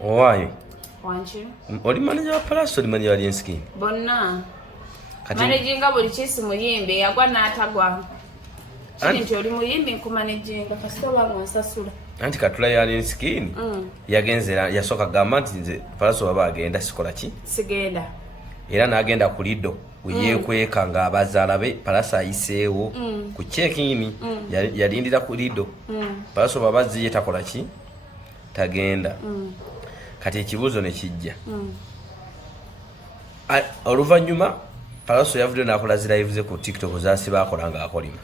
Why? Wanchi. Oli manager wa Palaso, oli manager wa Alien Skin. Bonna. Managing buli chisi muyimbe yagwa n'atagwa. Chini nti oli muyimbe nkumanaging kasita bamwasasula. Anti katula ya Alien Skin yagenzera yasoka gamba nti nze Palaso baba agenda sikola ki? Sigenda. Era n'agenda ku lido yekweka nga abazaala be Palaso ayiseewo ku check-in yalindira ku lido. Palaso baba ziye takola ki? Tagenda. Kati ekibuzo ne kijja. Oluvannyuma Palaso yavudde n'akola zi live ze ku TikTok zaasi bakola nga akolima.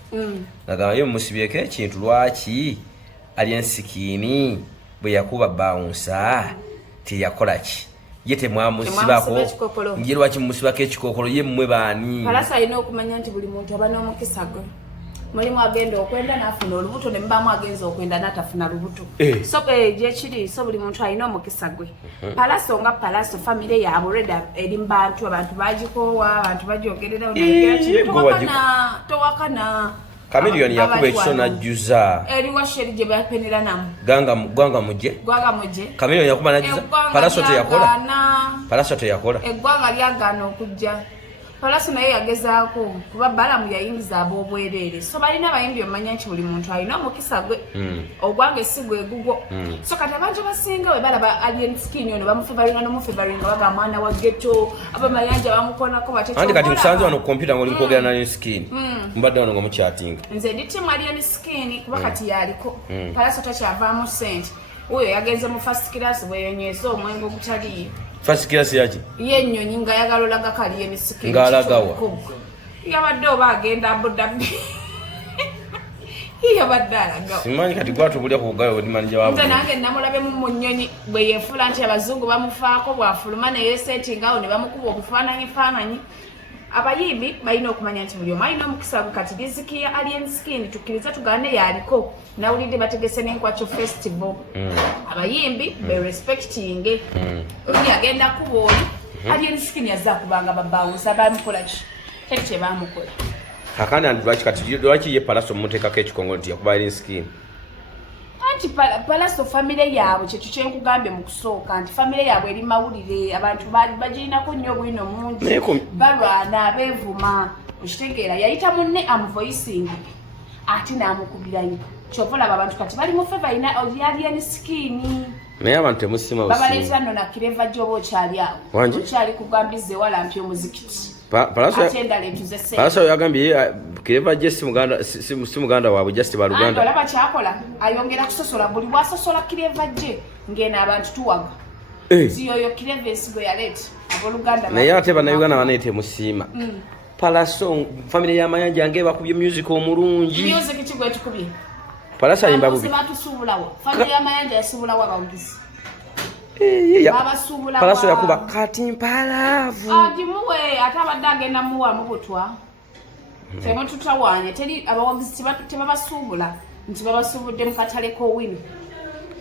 Nagamba yo musibyeko ekintu lwaki Alien Skin bwe yakuba bounce teyakola ki? Ye temwamusibako nje lwaki musibako ekikokolo ye mmwe baani? Palaso alina okumanya nti buli muntu aba n'omukisa gwe. Mulimu agenda okwenda n'afuna olubuto ne mubamu agenza okwenda n'atafuna lubuto. So gye kiri so buli muntu alina omukisa gwe. Palaso nga Palaso family yaabwe reda eri mu bantu abantu bagikoowa abantu bagyogerera towakana Chameleone yakuba ekiso najjuza. Eri washeri gye bapenera namu. Gwanga mujje. Chameleone yakuba najjuza. Palaso teyakola. Eggwanga lyagaana okujja. Palaso naye yagezaako kuba balamu yayingiza ab'obwereere. So balina abayimbi omanya nti buli muntu alina omukisa gwe. Ogwange si gwe gugwo. So kati abantu basinga we balaba Alien Skin ono bamufevaringa n'omufevaringa baga mwana wa ghetto abamayanja bamukonako batecho. Andi kati musanze wano computer ngoli nkwogera na Alien Skin. Mbadde wano nga muchatinga. Nze ndi timu Alien Skin kuba kati yaliko. Palaso takyavaamu sente. Oyo yagenze mu first class bwe yonyeeza omwengo ogutaliiyo. First class yaki? Ye nnyonyi nga yagalola gakali Alien Skin. Ngalagawa. Yabadde oba agenda Abudabi. Yabadde alagawa. Simanyi kati gwatubulya ku bugayo oli manager waabwe. Nze nange namulabe mu nnyonyi bwe yeefula nti abazungu bamufaako bwafuluma ne yeesetingawo ne bamukuba obufaananyi. Abayimbi balina okumanya nti buli omu alina omukisa gwe kati diziki ya Alien Skin tukkiriza tugaane yaliko nawulidde bategese n'enkwacho festival. Abayimbi be respecting. Oli agenda kuba oli Alien Skin yazza kubanga babawuza bamukola ki? Kye bamukola. Kakani andulwaki kati lwaki ye Palaso muteekako ekikongolo nti yakuba Alien Skin? Anti Palaso family yaabwe kye tukyenkugambye mu kusooka nti family yaabwe eri mawulire abantu bagirinako nnyo Bwino mungi balwana abeevuma okitegeera yayita munne amuvoicing ate n'amukubirayo kyova olaba abantu kati bali mu feva ina Alien Skin naye abantu temusima babaleetera nno na kireva gy'oba okyali awo okyali kugambize walampi omuzikiti. Palaso yagambye kireva je si muganda waabwe just ba Luganda. Olaba kyakola ayongera kusosola buli bwasosola kireva je ngena abantu tuwaga. Ziyoyo kireva esigo yaleti abo Luganda. Naye ate bannayuganda baneete musiima. Palaso family ya mayanja ange bakubye music omulungi. Music kigwe tukubye. Palaso ayimba bubi. Family ya mayanja yasubulawo abawugizi. Palaso yakuba kati mpalavu. Jimuwe atabadde agenda muwa mubutwa. Temo tutawanya teri abawagizi tebabasuubula nti babasuubudde mu katale ko Bwino.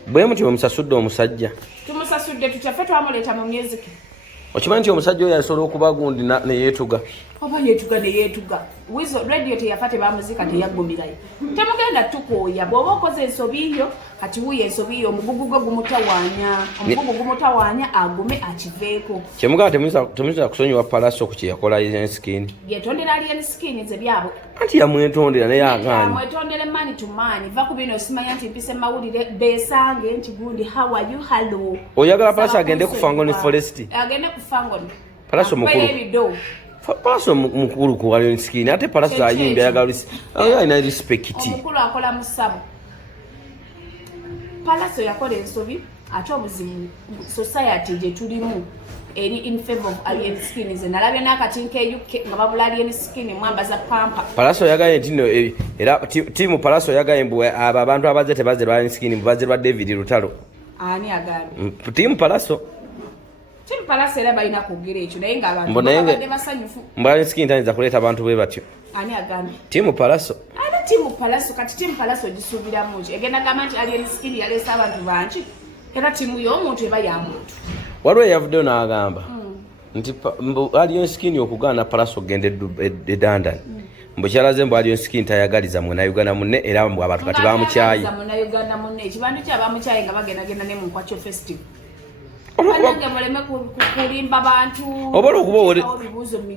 Bwe muti bamusasudde omusajja. Tumusasudde tutaffe twamuleeta mu music. Okimanyi nti omusajja oyo yasobola okuba gundi ne yeetuga. Oba yeetuga. Wizo radio teyafate bamuzika teyaggumirayo. Temugenda tukooya bw'oba okoze ensobi yo kati wuye ensobi yo omugugu gwe gumutawaanya agume akiveeko. Kyemugamba temuyinza kusonyiwa Palaso ku kye yakola Alien Skin. Yetondera Alien Skin ze byabo. Anti yamwetondera naye agaanye. Yamwetondera mani to mani. Va ku Bino osimanya nti mpise mawulire beesange nti gundi how are you hello. Oyagala Palaso agende ku Fangoni Forest. Agende ku Fangoni. Palaso mukulu. Palaso mukulu ku Alien Skin ate Palaso ayimba ayagala ayina respect. Omukulu akola mu ssabo. Palaso yakola ensobi ate obuzibu society gye tulimu eri in favor of Alien Skin ze nalabye n'akatinka UK nga babula Alien Skin mwambaza pampa. Palaso yagaye ntino era timu Palaso yagaye mbu abantu abaze tebaze Alien Skin baze lwa David Lutalo. Ani agani? Timu Palaso era balina kugira ekyo naye nga abantu babadde basanyufu. Alien Skin tayinza kuleeta abantu bwe batyo. Ani agani? Timu Palaso. Timu Palaso kati timu Palaso gisuubiramu ki egenda gamba nti Alien Skin yaleesa abantu bangi era timu y'omuntu eba ya muntu. Waliwo eyavuddeyo n'agamba nti Alien Skin okugaana Palaso gende London mbu kyalaze mbu Alien Skin tayagaliza Munnayuganda munne era mbu abantu kati bamukyaye. Munnayuganda munne ekibandu ky'abamukyaye nga bagenda ne mu Nkwacho Festival. banange muleme kulimba abantu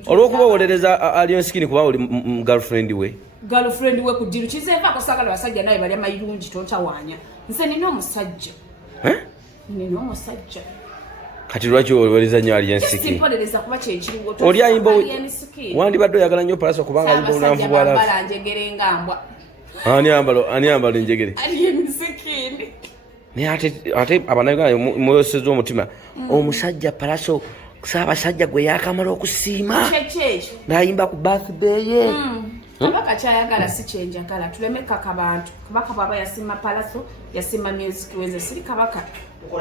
olwokuba owolereza Alese kuba oli girlfriend we ku ddiru kizeeva akusagala basajja naye bali amayirungi tontawanya nze nina omusajja kati lwaki owolereza nnyo Alese kuba kyekiriwo oli ayimba wandibadde oyagala nnyo Palaso kubanga ayimba obunanfu bwa bala njegere ngambwa ani ambala enjegere naye ate abanayuganda muyoseza omutima omusajja Palaso Ssaabasajja gwe yakamala okusiima n'ayimba ku birthday ye kabaka kyayagala si kyenjagala tuleme kaka bantu kabaka baba yasiima Palaso yasiima music weze siri kabaka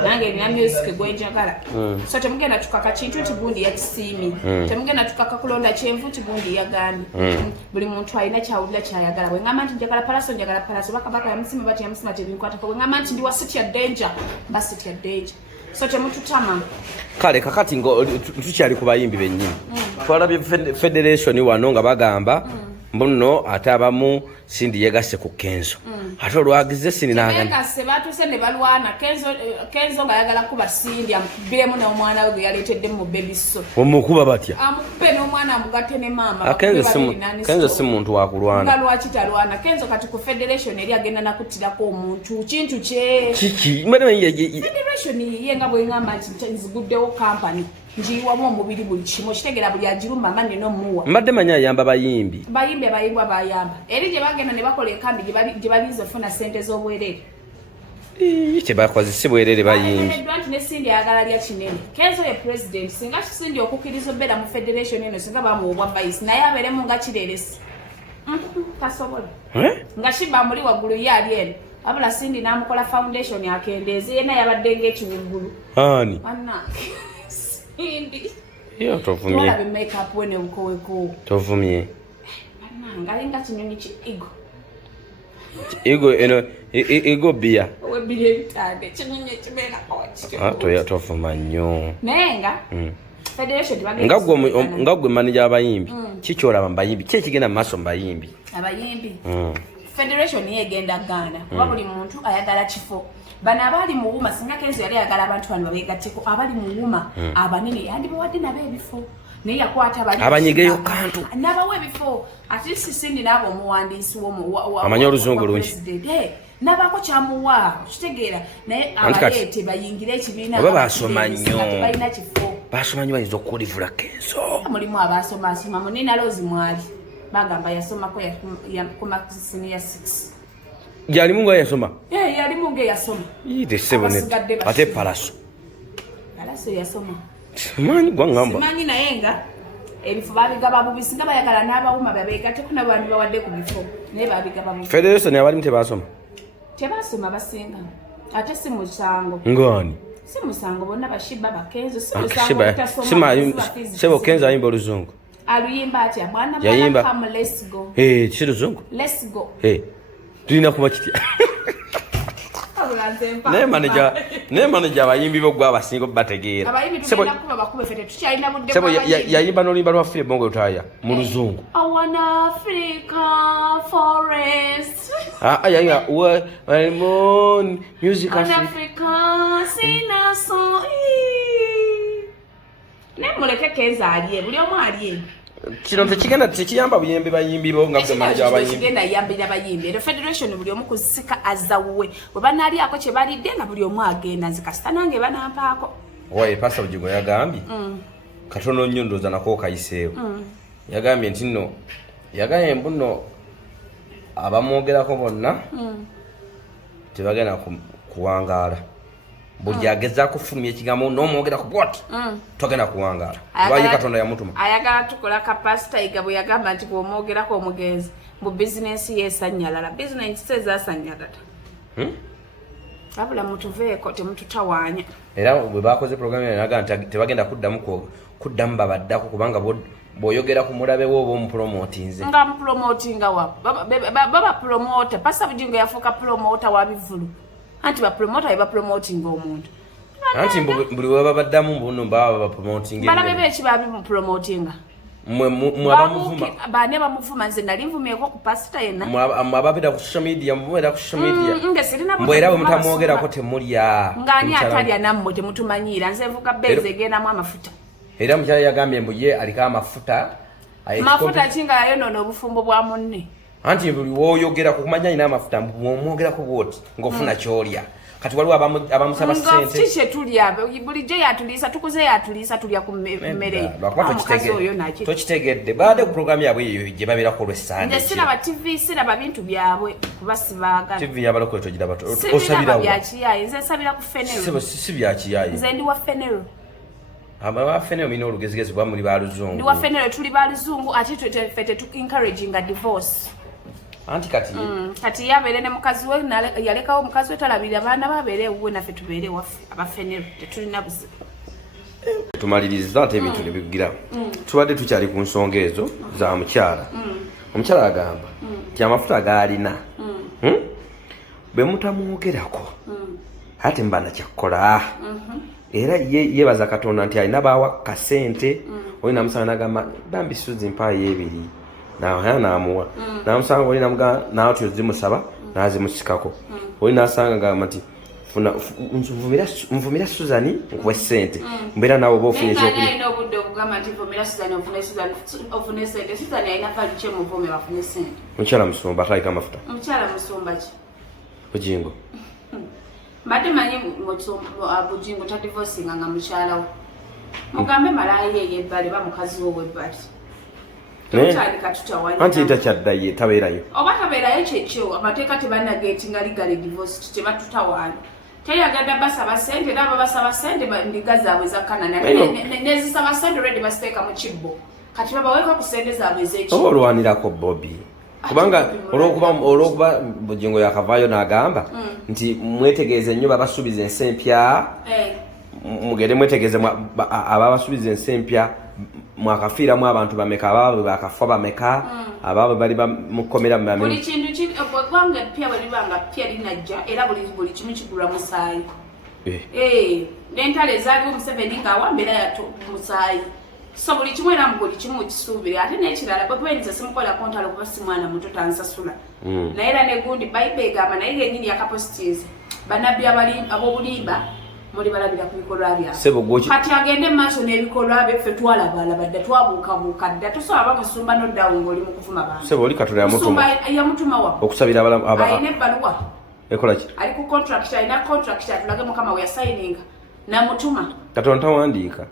nange nina music gwenjagala so temugenda tukaka kintu nti gundi yakisiimi temugenda tukaka kulonda kyenvu nti gundi yagambye buli muntu alina kyawulira kyayagala bwe ngamba nti njagala Palaso bakabaka yamusiima bati yamusiima tebinkwatako bwe ngamba nti ndi wa city ya danger ba city ya danger so temututama kale kakati ngo tukyali ku bayimbi bennyini twalabye federation wano nga bagamba mbuno ate abamu sindi yegasse ku Kezo ate olwagize sindi nagasse batuse ne balwana Kezo nga yagala kuba sindi amukubiremu n'omwana we gwe yaleetedde mu baby so omukuba batya amukube n'omwana amugatte ne maama Kezo si muntu wa kulwana nga lwaki talwana Kezo kati ku federation eri agenda nakuttirako omuntu kintu kye kiki federation ye nga bwe ngamba nti nziguddewo company njiwamu omubiri buli kimu kitegera buli agiruma mane n'omuwa mbadde manya ayamba bayimbi bayimba bayamba eri gye bagenda ne bakola enkambi gye balinza ofuna ssente z'obwerere kyebakozesa bwerere bayimbi nti ne Sindi ayagala lya kinene Kezo ye president singa Sindi okukkiriza obbeera mu federation eno singa bamuwa obwa vice naye abeeremu nga kireresi tasobola nga Shiba muli waggulu ye ali eno abula Sindi n'amukola foundation akendeeze yena yabadde ng'ekiwuggulu ani Hindi yo tovumye wala makeup wene ukoweko tovumye ngalinga kinyonyi ki ego bia we bia bitande kinyonyi kibera kochi ato ya tofuma nnyo nenga federation ngagwe manager abayimbi kikyola bayimbi kyekigenda maso bayimbi abayimbi federation yegenda gana kuba buli muntu ayagala kifo bana abali mu wuma singa Kezo yali ayagala abantu bano babegatteko abali mu wuma abanene yandibawadde nabo ebifo naye yakwata abanyigeyo kantu nabawe ebifo ati Sindi n'abo omuwandiisi amanya oluzungu lungi nabako kyamuwa kitegeera naye abaleete bayingire ekibiina oba basoma nnyo balina kifo basoma nnyo bayinza okukulivula Kezo mulimu abasoma munina Lozi mwali bagamba yasomako yakoma senior 6 yali mungu yasoma yali mungu yasoma ite sebone ate Palaso yasoma simanyi gwangamba simanyi naye nga ebifo babigaba bubisi nga bayagala n'abawuma babeegatteko n'abantu bawadde ku bifo naye babigaba bubisi federation abalimu tebasoma basinga ate si musango ngani si musango bonna bashiba bakenzo si sebo Kezo ayimba oluzungu aluyimba atya mwana yayimba kama let's go kiruzungu let's go tulina kuba kitya naye manager abayimbi bogwa abasinga bategeera sebo yayimba n'oluyimba lwa fire bongo lutaya mu luzungu yayimba music nemuleke Kezo alye buli omu alye kino tekiyamba buyembe bayimbi bo nga bwe manager abayimbi kigenda yambira bayimbi ero federation buli omu kusika azawwe bwe banalyako kye balidde nga buli omu agenda nzikasita nange banampaako owaye pasa Buggigo yagambye katono nnyo ndooza nako kayiseewo yagambye nti nno yagambye mbuno abamwogerako bonna tebagenda kuwangaala buli ageza kufulumya ekigambo n'omwogera ku bwoti togenda kuwangaala lwaye Katonda yamutuma ayagala tukola kapasita iga bwe yagamba nti bw'omwogerako omugenzi mu bizinensi yeesanyalala bizinensi ezasanyalala abula mutuveeko temututawaanya era bwe bakoze programu yaga nti tebagenda kuddamu babaddako kubanga bw'oyogera ku mulabewo oba omupromotinze nga mupromotinga wa baba promota pasa Buggigo yafuuka promota wa bivulu anti bapromota bebapromotinga omuntu anti buli we babaddamu mbuno baba bapromotinga balabe beki babi mupromotinga mwabamuvuma bane bamuvuma nze nali nvumyeko ku pasita yena mwabapita ku social media mwera ku social media nge sirina mbwera bwe mutamwogerako temulya ngani atalya nammwe temutumanyira nze nvuga beze genamu amafuta era mukyala yagambye mbuye aliko amafuta kinga yayonoona obufumbo bwa munne anti buli woyogera kumanya ina amafuta mwogera ku bwoti ngofuna kyolya kati waliwo abamusaba sente kiki tulya bulijjo yatulisa tukuze yatulisa tulya ku mmere tokitegedde baade ku programu yabwe eyo gye babeerako olw'essande siraba tv siraba bintu byabwe kuba sibaagala tv yabaloko etogiraba osabira byakiyayi nze nsabira ku fenero si byakiyayi nze ndi wa fenero abafenero mina olugezigezi bwa muli baluzungu ndi wa fenero tuli baluzungu ate fete tu encouraging a divorce anti kati yabeere ne mukazi we yalekawo mukazi we talabira abaana babeere ewuwe naffe tubeere waffe abafenero tetulina buzibu tumaliriza ate ebintu nebigira tubadde tukyali ku nsonga ezo za mukyala omukyala agamba nti amafuta gaalina bwe mutamwogerako ate mba nakyakola era yebaza katonda nti alina bawa kasente olina musanga nagamba bambi suzi mpaayo ebiri naaya namuwa namusanga oli namuga nawe tyozimusaba nazimusikako oli nasanga gamba nti nvumira Suzani nkuwe sente mbeera nawe oba ofunye ekyokulya mukyala musumba ataliko amafuta Buggigo mbadde manyi Buggigo tadivosinga nga mukyalawo mugambe malaaya eyebbali ba mukazi wo webbali anti takyaddaye tabeerayo oba tabeerayo kyekyo amateeka tebanagetinga legal divorce tebatutawaana teyagenda basaba sente nabo basaba sente ndiga zaabwe zakkanana nezisaba sente olwedde basiteeka mu kibbo kati babaweeka ku sente zaabwe ez'ekyo oba olwanirako Bobby kubanga olwokuba Buggigo yakavaayo n'agamba nti mwetegeeze nnyo babasuubiza ensi empya mugende mwetegeeze ababasuubiza ensi empya mwakafiiramu abantu bameka abaabwe bakafa bameka abaabwe bali mukomera buli kintu kubanga ppya bwe libanga ppya linajja era buli kimu kigulwa musaayi n'entale ezaaliwo Museveni ng'awambeera yato musaayi so buli kimu era buli kimu kisuubire ate n'ekirala bweniza simukolako ntalo kuba si mwana muto tansasula naye era negundi Bayibuli egamba naye yennyini yakapositizi bannabbi ab'obulimba muli balabira ku bikolwa byabwe kati agende mu maaso n'ebikolwa bye ffe twalabalaba dda twabuukabuuka dda tosobola bamusumba n'oddawo ng'oli mu kuvuma bantu sebo oli Katonda yamutuma wa okusabira alina ebbaluwa ekola ki ali ku contract alina contract atulage mukama we yasayininga namutuma Katonda tawandiika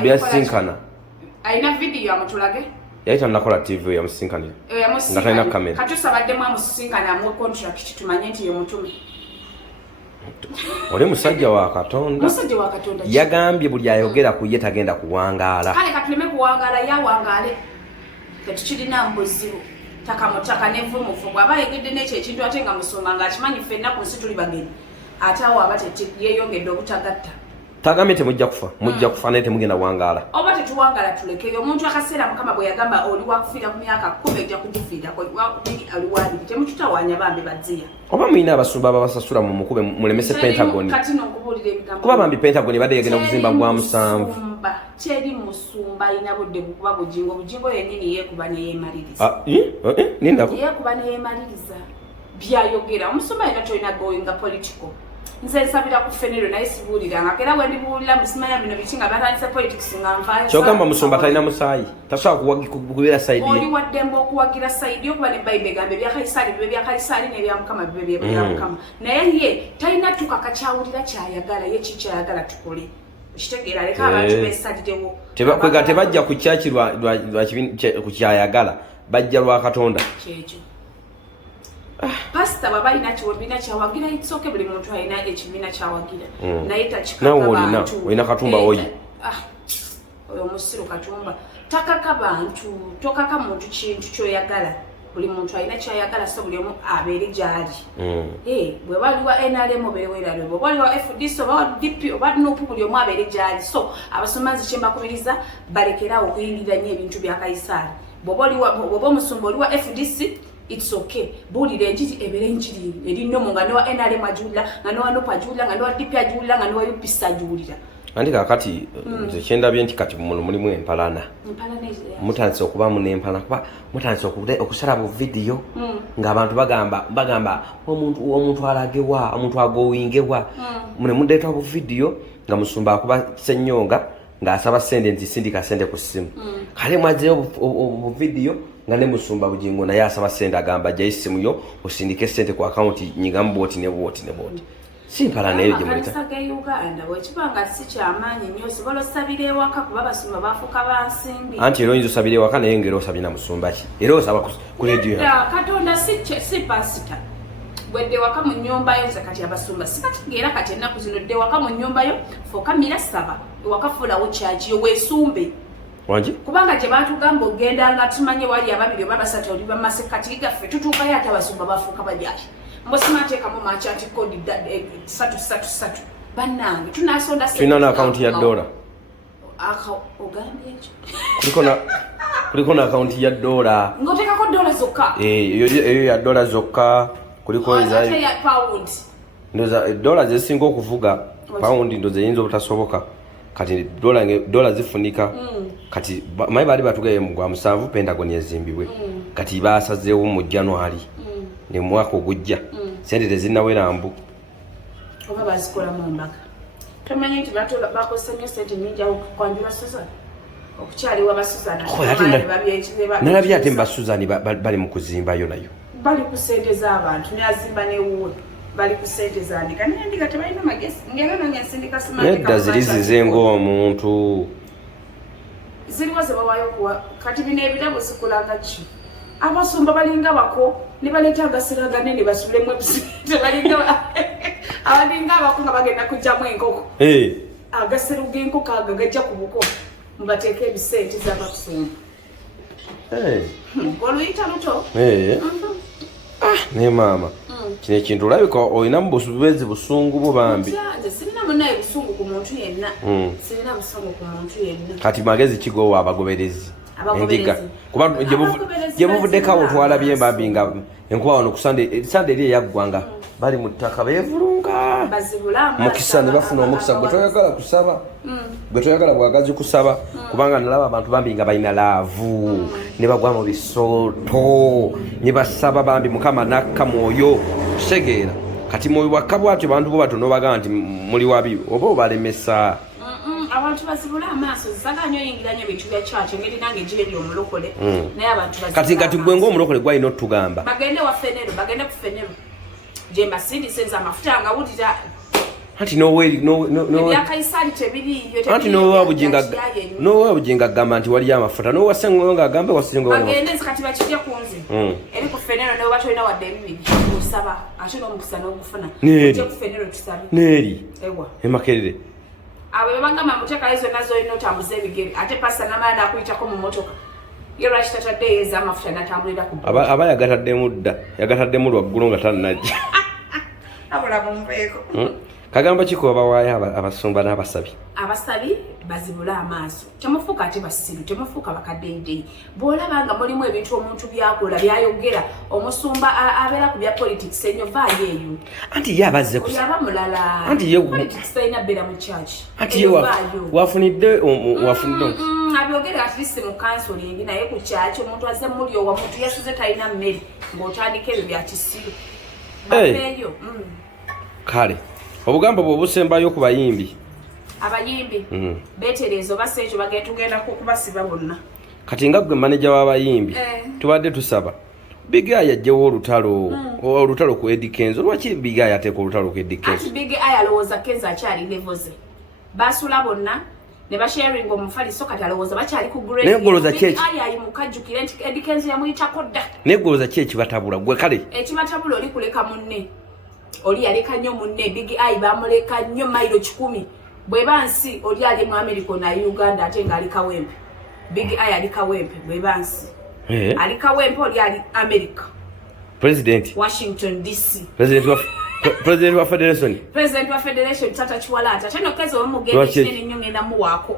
byasinkana alina vidiyo amutulage yali tannakola tv yamusinkanira nga talina kamera kati osabaddemu amusisinkana amuwe contract tumanye nti ye mutume oli musajja wa Katonda yagambye buli ayogera ku ye tagenda kuwangaala kale katuleme kuwangaala yawangaale tetukirina mbuzibu takamutaka nevumufu bw'aba yegedde n'ekyo ekintu ate nga musumba ng'akimanyi ffenna ku nsi tuli bagenyi ate awo aba yeeyongedde obutagatta tagambye temujja kufa mujja kufa naye temugenda wangaala oba tetuwangaala tulekeyo omuntu akaseera mukama bwe yagamba oli wakufiira ku myaka 10 ejja kugifiirako ali wabiri temukitawaanya bambi badziya oba mulina abasumba babasasula mu mukube mulemese Pentagon kati n'okubuulira ebigambo kuba bambi Pentagon badde yagenda kuzimba gwa musanvu kyeri musumba alina budde bukuba Buggigo yennyini yeekuba neyeemaliriza yeekuba neyeemaliriza byayogera omusumba yena tolina goinga political nze nsabira ku fenero naye sibuuliranga era bwe ndibuulira musimanya bino biki nga batandise politics nga nvaayo kyogamba musumba talina musaayi tasobola kubeera sayidi oli waddembe okuwagira sayidi okuba ne Bayibuli egamba ebyakaisaali bibe byakaisaali n'ebyamukama bibe byamukama naye ye talina tukaka kyawulira kyayagala ye kikyayagala tukole kitegeera leka abantu beesaliddewo kwega tebajja ku kyaki ku kyayagala bajja lwa Katonda kyekyo pastor baba ina kibiina kyawagira itsoke buli muntu alina ekibiina kyawagira naye takikaka olina Katumba oyi oyo musiru Katumba takaka bantu tokaka muntu kintu kyoyagala buli muntu alina kyayagala so buli omu abeere gyali bwe baliwa NRM obeere weeralwe bwe baliwa FDC oba DP oba NUP buli omu abeere gyali so abasomazi kye mbakubiriza balekerawo okuyingira nnyo ebintu bya Kaisaali bw'oba omusumba oli wa FDC it's okay bulira enjiri ebere enjiri eri nnomo nga newa NRM ajulira nga newa NUP ajulira nga newa DP ajulira nga newa UPC ajulira Andi kakati nze kyendabye nti kati mulimu empalana. Mutandise okuba munempalana kuba mutandise okusala bu video ng'abantu bagamba omuntu alagewa omuntu agowingewa mune mudeetwa bu video nga musumba akuba senyonga ng'asaba sente nti sindika sente ku ssimu kale mwazeyo bu video nga ne musumba Buggingo naye asaba sente agamba jja isimu yo osindike sente ku account nyinga mboti ne boti. Simpala nayo gye mulita. Akanisa ke Uganda wekibanga si kyamaanyi nnyo sobola osabira ewaka kuba basumba bafuka bansimbi. Anti era oyinza osabira ewaka naye ngero osabira musumba ki? Era osaba ku radio. Katonda si pasita. Bwedde waka mu nnyumba yo nze kati abasumba sibategeera kati ennaku zino dde waka mu nnyumba yo foka mira saba ewaka fulawo kyaki yo weesumbe. Wanji? Kubanga gye baatugamba ogenda nga tumanye wali ababiri oba basatu oli bamasekati gaffe tutuukayo ate abasumba bafuuka bajaki. Mbosimateeka mu machati kodi 333 bannange tunasonda tulina na account ya $. Ogambye ekyo kuliko na account ya $. Ng'oteekako $. Zokka eyo ya $. Zokka kuliko ya pound ndoza $. Zesinga okuvuga pound ndoza yinza obutasoboka kati $. Zifunika kati mayi bali batugaye mu gwa 7 Pentagon yazimbibwe kati basazeewo mu January ne mwaka ogujja sente tezinnawera mbu oba bazikola mu mbaka tomanyi nti bakosemye sente nyingi okwanjula Suzan okukyaliwa basuzana nalabye ate mbasuzani bali mu kuzimbayo nayo bali ku sente z'abantu nazimba newuwe bali ku sente zandika nendika tebalina magesi ngera nange nsindika nedda ziri zize ng'omuntu ziriwo ze bawayo kuwa kati bino ebirabo zikulanga ki abasumba balinga bako ne baleeta agasera ganene basulemu ebisente balinga abalinga abako nga bagenda kujjamu enkoko agasero g'enkoko ago gajja ku buko mubateeka ebisente z'abasumba oluyita luto ne maama kino ekintu olabika olinamu busubezi busungu bubambi sirina munaye busungu ku muntu yenna sirina busungu ku muntu yenna kati magezi kigowa abagoberezi endiga kuba gye buvuddeko twalabye embambi nga enkuba wano ku sande eri eyaggwanga bali mu ttaka beevulunga mukisa ne bafuna omukisa gwe toyagala kusaba gwe toyagala bwagazi kusaba kubanga nalaba abantu bambi nga balina laavu ne bagwa mu bisooto ne basaba bambi mukama nakka mwoyo kusegeera kati mwoyo wakka bwatyo bantu bo batono bagamba nti muli wabi oba obalemesa abantu bazibula amaaso zaganyo yingiranye ebintu bya church ngeri nange jiri omulokole naye abantu bazibula kati gwe ng'omulokole gwalina otugamba bagende wa fenero bagende ku fenero jemba sindi senza mafuta nga wulira anti ya kaisari tebiriyo anti nowa bujinga gamba nti wali amafuta nowa sengo nga agambe wasingo bagende kati bakijja kunze eri ku fenero ne batolina wadde ebibiri kusaba ate n'omukisa n'okufuna neri ku fenero tusabe neri ewa emakerere abe bagamba muteka izo nazo inotambuza ebigere ate pasa namanda akuyitako mu motoka yera kitatadde yeza amafuta natambulira ku aba yagataddemu lwaggulu nga tannajja abula mumbeeko kagamba kiko abawaayo abasumba n'abasabi bazibula amaaso temufuuka ate basiru temufuuka bakaddeedeeyi bw'olaba nga mulimu ebintu omuntu byakola byayogera omusumba abeera ku bya politics ennyo vaayo eyo anti ye abazze yaba mulala anti ye politics talina bbeera mu church anti ye wafunidde abyogera at least mu counseling naye ku church omuntu azze mulyowa muntu yasuze talina mmere ng'otandika ebyo bya kisiru babeeyo kale obugamba bwe busembayo ku bayimbi abayimbi beetereeza oba si ekyo tugenda kubasiba bonna kati nga gwe maneja w'abayimbi tubadde tusaba Big Eye yajjawo olutalo ku Eddy Kenzo lwaki Big Eye ateeka olutalo ku Eddy Kenzo ati Big Eye alowooza Kenzo akyali levoze basula bonna ne basharinga omufaliso kati alowooza bakyali ku grade Big Eye ayimukajjukire nti Eddy Kenzo yamuyitako dda negoloza ki ekibatabula gwe kale ekibatabula oli kuleka munne oli yaleka nnyo munne Big Eye bamuleka nnyo mailo 10 bwe bansi oli ali mu America na Uganda ate nga ali kawempe Big Eye ali kawempe bwe bansi ali kawempe oli ali America President Washington DC President wa Federation tata chiwalata teno Kezo omugende kinene nnyo ngenda muwaako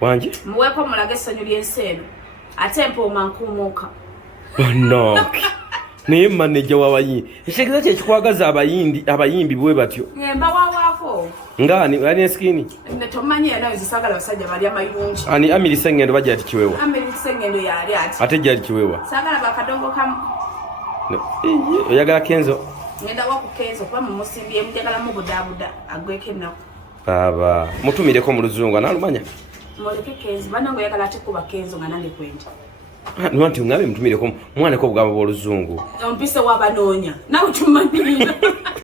wanji muweeko mulage essanyu ly'enseeno ate mpooma nkumuuka no naye manager w'abayimbi ekitegeeza kye kikwagaza abayimbi bwe batyo mbawawaako ngaani ali eskini tomanyi yanayo zisagala basajja bali amayirungi ani amiri sengendo bajja ati kiwewa amiri sengendo yali ati ate jali kiwewa sagala bakadongo kamu oyagala Kezo ngenda wa ku Kezo kuba mumusimbye mujagala mu budabuda agweke ennaku baba mutumireko mu luzungu analumanya moleke Kezo banango yagala ati kuba Kezo nga nange kwenda nwanti ngabe mutumireko mwana ko bugamba bw'oluzungu ompise wabanoonya nawe tumanyiira